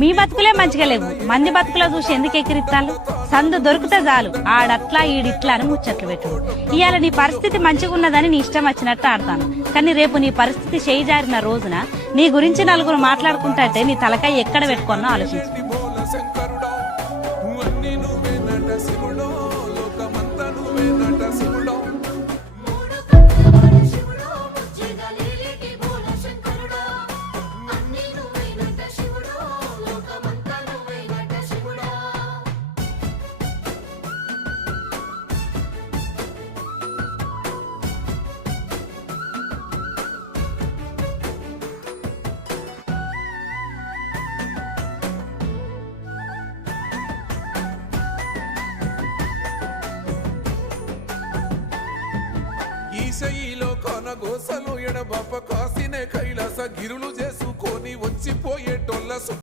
మీ బతుకులే మంచిగా లేవు, మంది బతుకులో చూసి ఎందుకు ఎక్కిరిత్తాలు? సందు దొరికితే చాలు ఆడట్లా ఈడిట్లా అని ముచ్చట్లు పెట్టు. ఇవాళ నీ పరిస్థితి మంచిగా ఉన్నదని నీ ఇష్టం వచ్చినట్టు ఆడతాను, కానీ రేపు నీ పరిస్థితి చేయి జారిన రోజున నీ గురించి నలుగురు మాట్లాడుకుంటే నీ తలకాయ ఎక్కడ పెట్టుకున్నా ఆలోచించు. ఈశయిలో కొనగోసలు ఎడబాప కాసినే కైలాస గిరులు చేసుకొని వచ్చిపోయేటోళ్ళ